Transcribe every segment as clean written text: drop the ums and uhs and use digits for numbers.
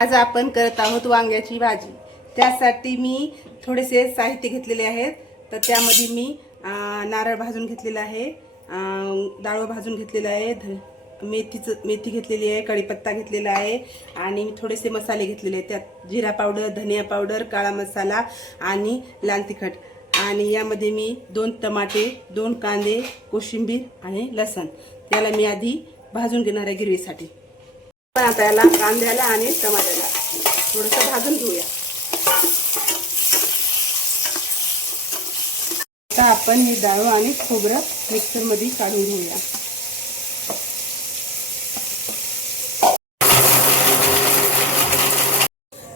आज आपण करत आहोत वांग्याची भाजी। त्यासाठी मी थोडेसे साहित्य घेतलेले आहेत। तर त्यामध्ये मी नारळ भाजून घेतलेला आहे, डाळ भाजून घेतलेला आहे, मेथी घेतलेली आहे, कढीपत्ता घेतलेला आहे आणि थोडेसे मसाले घेतलेले आहेत। त्यात जिरा पावडर, धनिया पावडर, काळा मसाला आणि लाल तिखट। आणि यामध्ये मी 2 टमाटे, 2 कांदे, कोशिंबीर आणि लसण याला मी आधी भाजून घेणार आहे गिरवीसाठी। आता याला कांद्याला आणि टमाट्याला थोडंसं भाजून घेऊया। आता आपण ही डाळ आणि खोबरं मिक्सर मध्ये काढून घेऊया।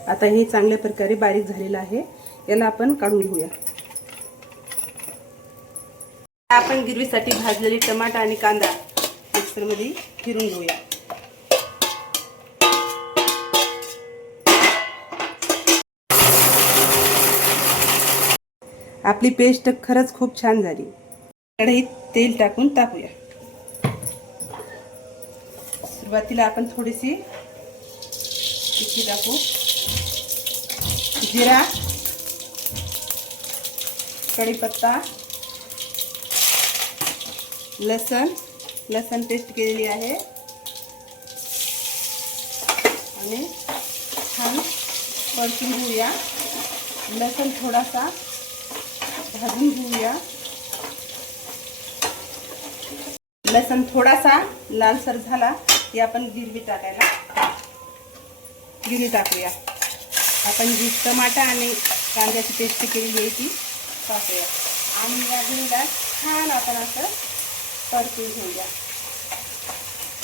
आता हे चांगल्या प्रकारे बारीक झालेलं आहे, याला आपण काढून घेऊया। आपण गिरवीसाठी भाजलेली टमाटा आणि कांदा मिक्सर मध्ये फिरून घेऊया। आपली पेस्ट खरंच खूप छान झाली। कढईत तेल टाकून टाकूया। सुरुवातीला आपण थोडीशी तिखी टाकू, जिरा, कढीपत्ता, लसण पेस्ट केलेली आहे आणि छान परतून घेऊया। लसण थोडासा भाजून घेऊया। लसण थोडासा लालसर झाला की आपण गिरवी टाकूया। आपण जी टमाटा आणि कांद्याची पेस्ट केलेली आहे ती टाकूया आणि या गिरवीला छान आपण असं परतून घेऊया।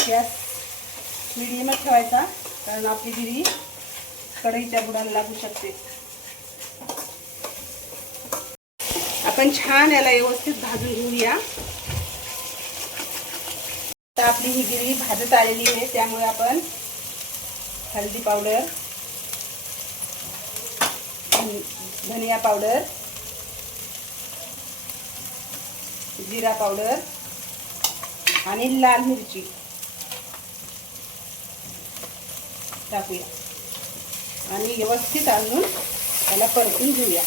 गॅस मीडियमच ठेवायचा, कारण आपली गिरवी कढईच्या बुडाला लागू शकते। आपण छान याला व्यवस्थित भाजून घेऊया। तर आपली ही गिरवी भाजत आलेली आहे, त्यामुळे आपण हळदी पावडर, धनिया पावडर, जिरा पावडर आणि लाल मिरची टाकूया आणि व्यवस्थित आणून त्याला परतून घेऊया।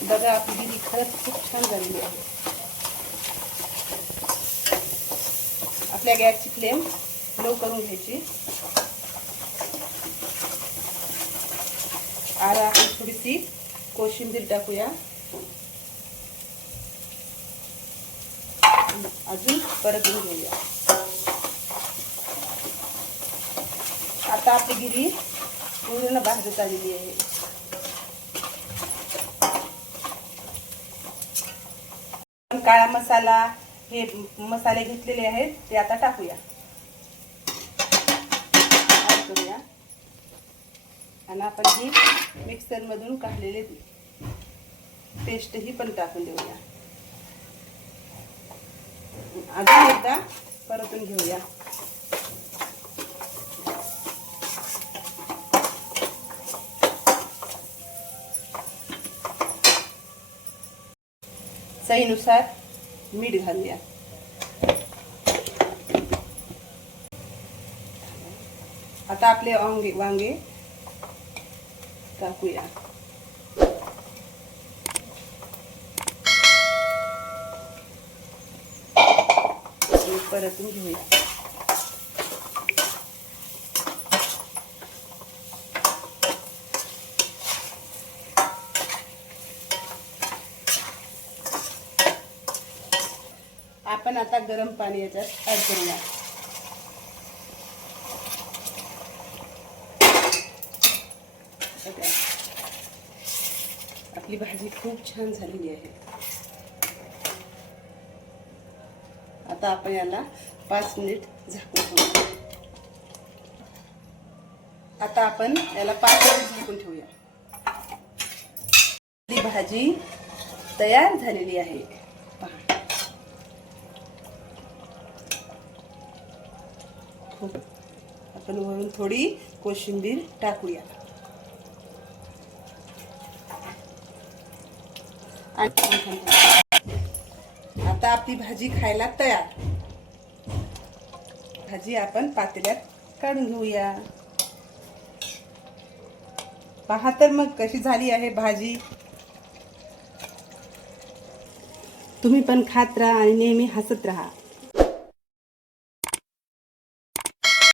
बघा आपली गिरवी खरंच खूप छान झालेली आहे। आपल्या गॅसची फ्लेम लो करून घ्यायची। आता आपण थोडीशी कोशिंबीर टाकूया, अजून परतून घेऊया। आता आपली गिरवी पूर्ण भाजत आलेली आहे। काळा मसाला, हे मसाले घेतलेले आहेत ते आता टाकूया, करूया आणि आपण ही मिक्सर मधून काढलेली पेस्ट ही पण टाकून देऊया। अजून एकदा परतून घेऊया। चवीनुसार मीठ घालूया। आता आपले वांगे टाकूया। परतून घेऊया। आपण आता गरम पाणी याच्यात ऍड करूया। आपली भाजी खूप छान झालेली आहे। आता आपण याला 5 मिनिट झाकून ठेवूया। आता आपण याला 5 मिनिट झाकून ठेवूया। आपली भाजी तयार झालेली आहे। पहा, आपण वरून थोडी कोशिंबीर टाकूया। आता आपली भाजी खायला तयार। भाजी आपण पातेल्यात काढून घेऊया. पहा तर मग कशी झाली आहे भाजी. तुम्ही पण खात राहा आणि नेहमी हसत राहा.